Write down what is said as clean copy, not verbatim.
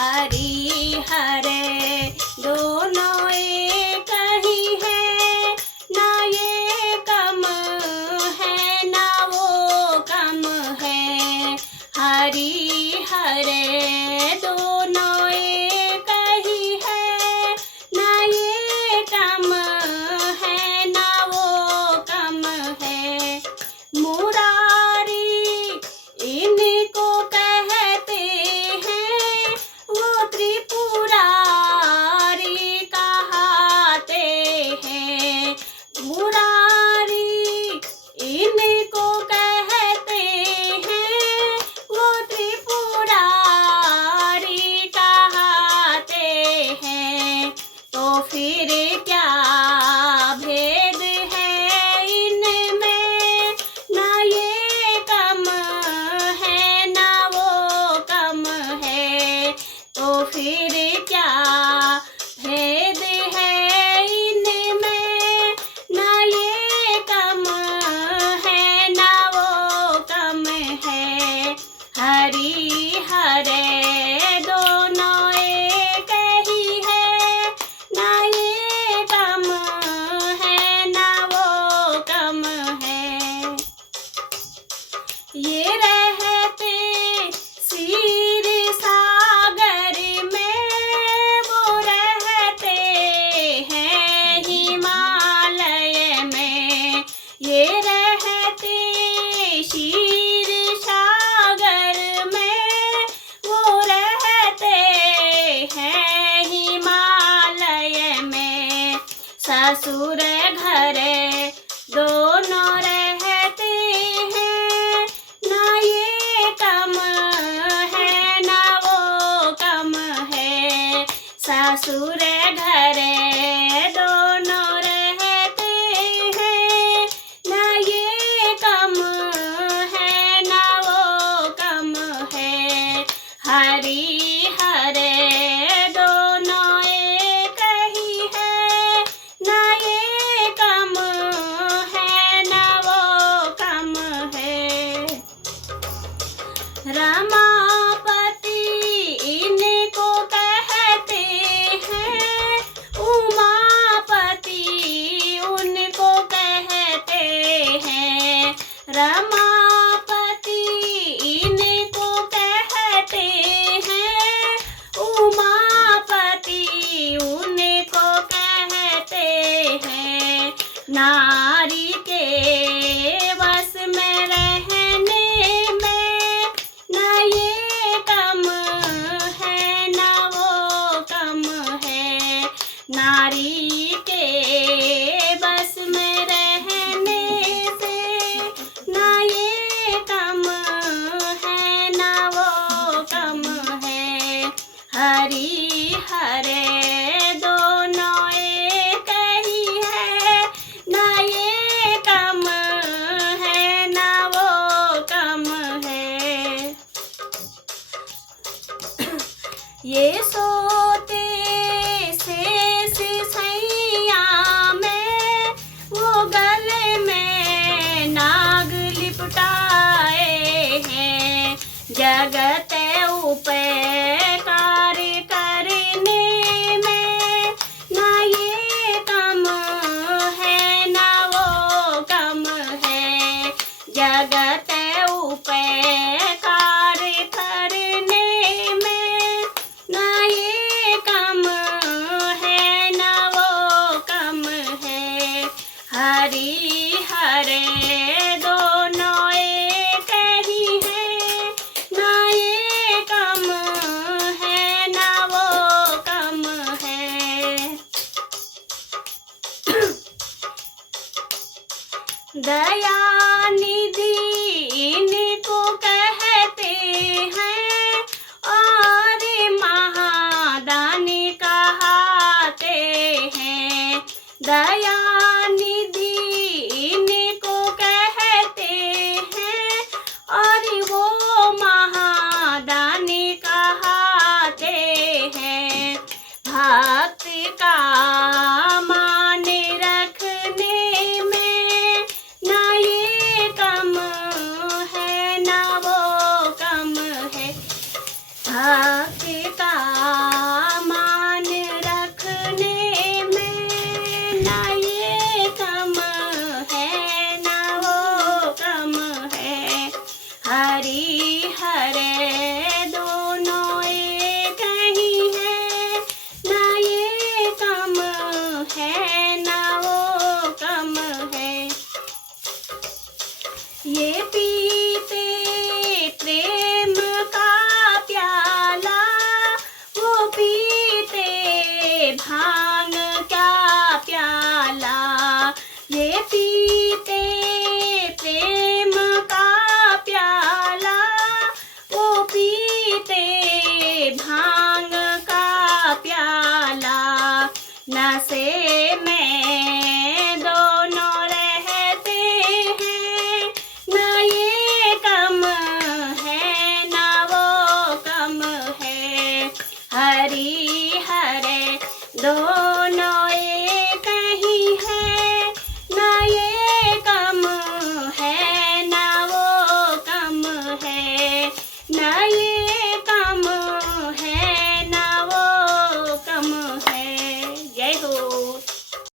हरि हरे दोनों एक ही है, ना ये कम है ना वो कम है। हरि हरे दोनों एक ही है, ना ये कम है ना वो कम है। मुरारी इनको कहते हैं, वो त्रिपुरारी कहाते हैं। मुरारी इनको कहते हैं, वो त्रिपुरारी कहाते हैं। तो फिर क्या भेद है इनमें, ना ये कम है ना वो कम है। तो फिर क्या भेद है इनमें, ना ये कम है ना वो कम है। हरि हरे दोनों एक ही है, ना ये कम है ना वो कम है। ये रहते क्षीर सागर में, वो रहते हैं हिमालय में। ये रहते क्षीर सागर में, वो रहते हैं हिमालय में। ससुर घर दोनों रहते हैं, ना ये कम है ना वो कम है। ससुर घर दोनों रहते हैं, ना ये कम है ना वो कम है। हरि हरे दोनों एक ही है, ना ये कम है ना वो कम है। रमापति इनको कहते हैं, उमापति उनको कहते हैं। रमापति इनको कहते हैं, उमापति उनको कहते हैं। नारी के बस में रहने में, ना ये कम है ना वो कम है। नारी के बस में रहने से, ना ये कम है ना वो कम है। हरि हरे दोनों एक ही है, ना ये कम है ना वो कम है। ये सोते शेष सैया में, वो गले में नाग लिपटाए हैं। जगत उपकार करने में, ना ये कम है ना वो कम है। जगत उपकार करने में, ना ये कम है ना वो कम है। हरि हरे दोनों एक ही है, ना ये कम है ना वो कम है। दयानिधि इनको कहते हैं, और महादानी कहाते हैं। दयानिधि इनको कहते हैं, और वो महादानी कहाते हैं। भक्त का मान रखने में, ना ये कम है ना वो कम है। भक्त का भांग क्या प्याला, ये पीते प्रेम का प्याला, वो पीते भांग का प्याला। नशे में दोनों रहते हैं, न ये कम है न वो कम है, हरि हरे दोनों